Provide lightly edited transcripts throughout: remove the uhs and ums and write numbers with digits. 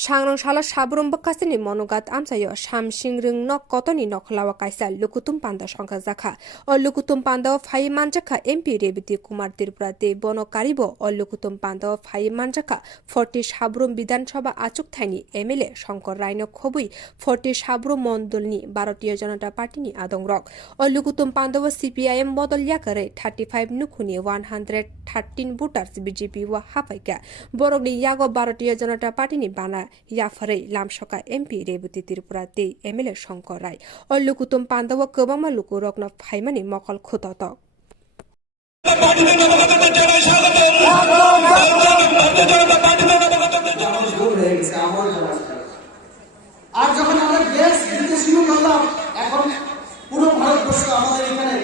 Sangrong shala sabrum bekasini monogat amsayo shamsingring nok kotoni noklawa kaisa lukutum panda shonka zakha o lukutum panda phai manjaka MP rebiti kumar tirprate bono karibo o lukutum panda phai manjaka 40 sabrum Vidhan Sabha আচুক থাইনি MLA Shankar রায়নো খবুই 40 sabrum মন্ডলনি Bharatiya Janata পার্টিনি আদংরক o lukutum panda CPIM বদল ইয়াকারে 35 নুখুনি 113 voters BJP ওয়া হাফাইকা বরগনি ইয়াগো ভারতীয় জনতা পার্টিনি বানা ইয়াফারে লামসকা MP Rebati ত্রিপুরাতে এমএলএ শঙ্কর রায় ও লুকুতুম পান্ডব কবামা লুকু রগ্ন ফাইমানি মকল খুতত আর যখন আমরা গ্যাস দিতে শুরু করলাম এখন পুরো ভারতবর্ষ আমাদের এখানে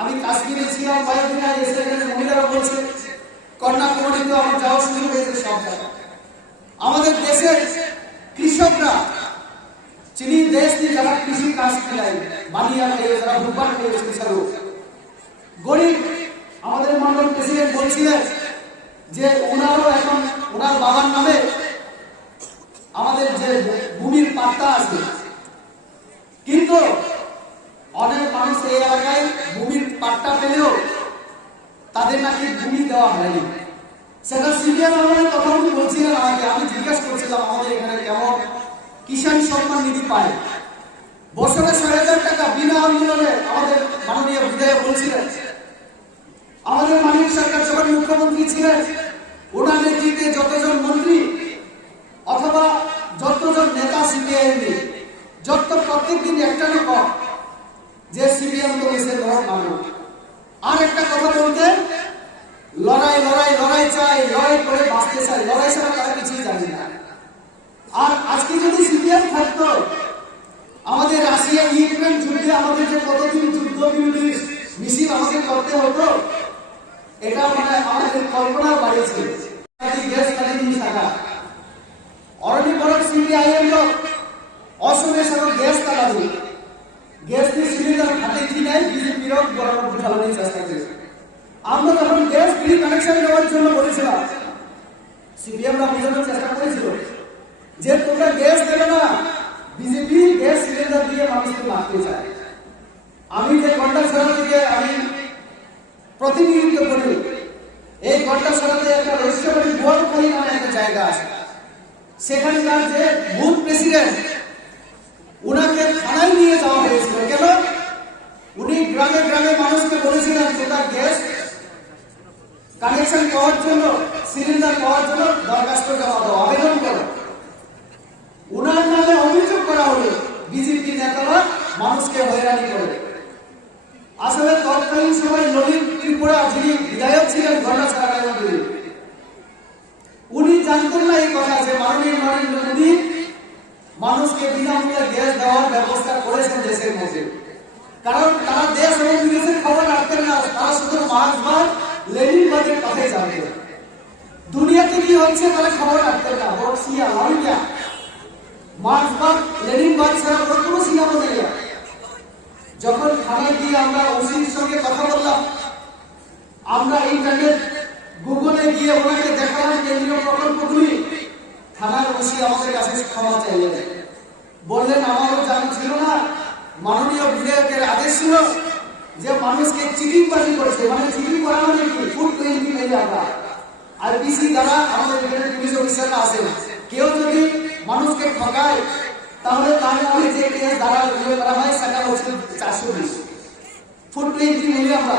আমি কাশ্মীরে ছিলাম কয়েকদিন আগে এসে এখানে মহিলারা বলছে কন্যাকুমারীতে আমার যাওয়া শুরু হয়েছে সব জায়গায় আমাদের দেশের কৃষকরা চিনি দেশ নিয়ে যারা কৃষি কাজ করে বানিয়া খেয়ে যারা ভুগবান খেয়েছে গরিব আমাদের মন্ডল প্রেসিডেন্ট বলছিলেন যে ওনারও এখন ওনার বাবার নামে আমাদের যে ভূমির পাট্টা আছে কিন্তু অনেক মানুষ এই এলাকায় ভূমির পাট্টা পেলেও তাদের নাকি ভূমি দেওয়া হয়নি সেটা সিপিএম আমাদের কথা বলছিলেন আমাকে আমি জিজ্ঞাসা করছিলাম আমাদের এখানে কেমন কিষাণ সম্মান নিধি পায় বছরে ৬০০০ টাকা বিনা আন্দোলনে আমাদের মাননীয় বিধায়ক বলছিলেন আমাদের মাননীয় সরকার যখন মুখ্যমন্ত্রী ছিলেন ওনার নেতৃত্বে যতজন মন্ত্রী অথবা যতজন নেতা সিপিআইএম যত প্রত্যেক দিন একটা না কম যে সিপিএম তো এসে লড়াই মানো আর একটা কথা বলতে লড়াই লড়াই লড়াই চাই লড়াই করে বাঁচতে চাই লড়াই ছাড়া তারা কিছুই জানি না আর আজকে যদি সিপিএম থাকতো আমাদের রাশিয়া ইউক্রেন যুদ্ধে আমাদের যে কতদিন যুদ্ধ বিরোধী মিছিল আমাদের করতে হতো এটা মানে আমাদের কল্পনার বাইরে ছিল গ্যাস কানেক্টিং থাকা অরণি বরক সিপিআইএম লোক অসমে সব গ্যাস তালা দিল গ্যাস দিয়ে সিলিন্ডার হাতে কিনাই বিজেপির গরম জ্বালানোর চেষ্টা করেছে আমরা যখন গ্যাস ফ্রি কানেকশন দেওয়ার জন্য বলেছিলাম সিপিএমরা বোঝানোর চেষ্টা করেছিল যে তোমরা গ্যাস দেবে না বিজেপি গ্যাস সিলিন্ডার দিয়ে মানুষকে মারতে চায় আমি যে ঘন্টাছড়া থেকে আমি প্রতিনিধিত্ব করি এই ঘন্টাছড়াতে একটা রহস্যবাদী বোয়ালখালী নামে একটা জায়গা আছে সেখানকার যে বুথ প্রেসিডেন্ট ওনাকে থানায় নিয়ে যাওয়া হয়েছিল কেন উনি গ্রামে গ্রামে মানুষকে বলেছিলেন তোমরা গ্যাস কানেকশন পাওয়ার জন্য সিলিন্ডার পাওয়ার জন্য দরখাস্ত জমা দাও আবেদন করো ওনার নামে অভিযোগ করা হলো বিজেপি নেতারা মানুষকে হয়রানি করে আসলে তৎকালীন সময় নলিন ত্রিপুরা যিনি বিধায়ক ছিলেন ঘটনাছড়া রায়মন্দির উনি জানতেন না এই কথা যে মাননীয় নরেন্দ্র মোদী মানুষকে বিনামূল্যে গ্যাস দেওয়ার ব্যবস্থা করেছেন দেশের মধ্যে কারণ তারা দেশ এবং বিদেশের খবর রাখতেন না তারা শুধু মার্ক্সবাদ লেনিনবাদের কথাই জানতেন দুনিয়াতে কি হচ্ছে তারা খবর রাখতেন না বক্সিয়া লাউইয়া মার্ক্সবাদ লেনিনবাদ ছাড়া কোনো সিনেমা নেই যখন থানায় গিয়ে আমরা ওসির সঙ্গে কথা বললাম আমরা ইন্টারনেট গুগলে গিয়ে ওনাকে দেখালাম কেন্দ্রীয় প্রকল্পগুলি থানার ওসি আমাদের কাছে ক্ষমা চাইলেন বললেন আমারও জানা ছিল না মাননীয় বিধায়কের আদেশ ছিল যে মানুষকে চিটিং বাজি করছে মানে চিটিং করা মানে কি ফুড টোয়েন্টি মেলে আমরা আর পিসি দ্বারা আমাদের এখানে পুলিশ অফিসাররা আসেন কেউ যদি মানুষকে ঠকায় তাহলে তার নামে যে কেস দ্বারা করা হয় সেটা হচ্ছে 420 ফুড টোয়েন্টি মেলে আমরা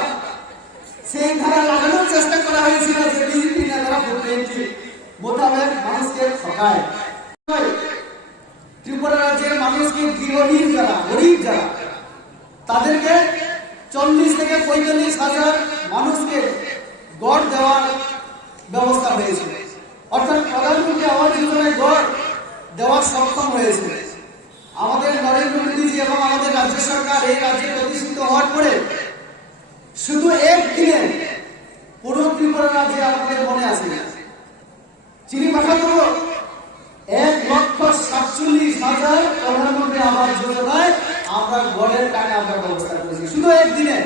সেই ধারা লাগানোর চেষ্টা করা হয়েছিল যে বিজেপি নেতারা ফুড টোয়েন্টি মোতাবেক মানুষকে ঠকায় ত্রিপুরা রাজ্যের মানুষকে গৃহহীন যারা গরিব যারা তাদেরকে 40 থেকে 45 হাজার মানুষকে গড় দেওয়ার ব্যবস্থা হয়েছে অর্থাৎ প্রধানমন্ত্রী আবাস যোজনায় গড় দেওয়ার সক্ষম হয়েছে আমাদের নরেন্দ্র মোদীজি এবং আমাদের রাজ্য সরকার এই রাজ্যে প্রতিষ্ঠিত হওয়ার পরে শুধু একদিনে পুরো ত্রিপুরা রাজ্যে আমাদের মনে আছে চিনি পাঠাতো 1,47,000 প্রধানমন্ত্রী আবাস যোজনায় আমরা গড়ের টাকা আমরা ব্যবস্থা করেছি শুধু একদিনে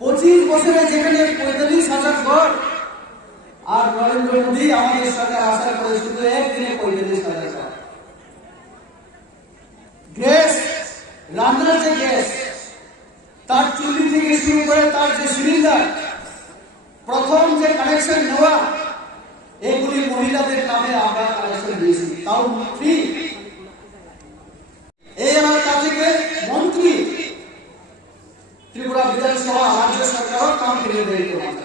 25 বছরে যেখানে 45,000 গড় আর নরেন্দ্র মোদী আমাদের সরকার আসার পরে শুধু একদিনে 45,000 করে তার যে সিলিন্ডার প্রথম যে কানেকশন নেওয়া, এগুলি মহিলাদের নামে আমরা কানেকশন দিয়েছি, তাও ফ্রি। এই এলাকা থেকে মন্ত্রী, ত্রিপুরা বিধানসভা, রাজ্য সরকারও কাম ফিরিয়ে দিতে পারে,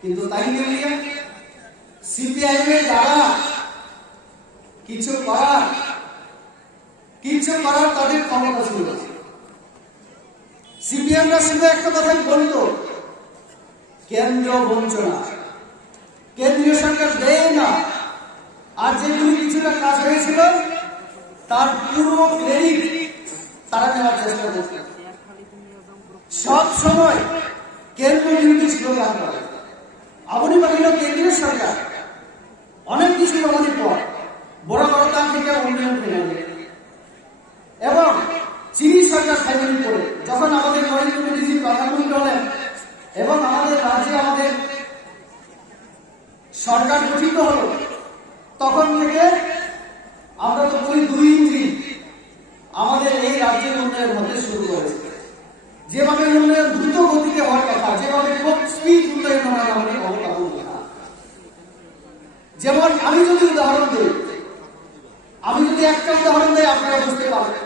কিন্তু তাই নিয়ে সিপিআইএম এর দ্বারা কিছু করার তাদের ক্ষমতা ছিল। সিপিএমরা শুধু একটা কথাই বলতো, কেন্দ্র বঞ্চনা, কেন্দ্রীয় সরকার দেয় না। আর যেগুলি কিছুটা কাজ হয়েছিল তার পুরো ক্রেডিট তারা নেওয়ার চেষ্টা করত। সব সময় কেন্দ্র বিরোধী স্লোগান করে। আপনি বলিল কেন্দ্রীয় সরকার অনেক কিছু আমাদের পর বড় বড় কাম থেকে উন্নয়ন ফেলে এবং চিনি সরকার ফাইনাল করে যখন আমাদের নরেন্দ্র মোদীজি প্রধানমন্ত্রী হলেন এবং আমাদের রাজ্যে আমাদের সরকার গঠিত হলো, তখন থেকে আমরা তো বলি 2 ইঞ্জিন আমাদের এই রাজ্যের উন্নয়ন হতে শুরু হয়েছে। যেভাবে উন্নয়ন দ্রুত গতিতে হওয়ার কথা, যেভাবে খুব স্পিড উন্নয়ন হওয়ার আমাদের ক্ষমতা বলতে না। যেমন আমি যদি একটা উদাহরণ দিই আপনারা বুঝতে পারবেন।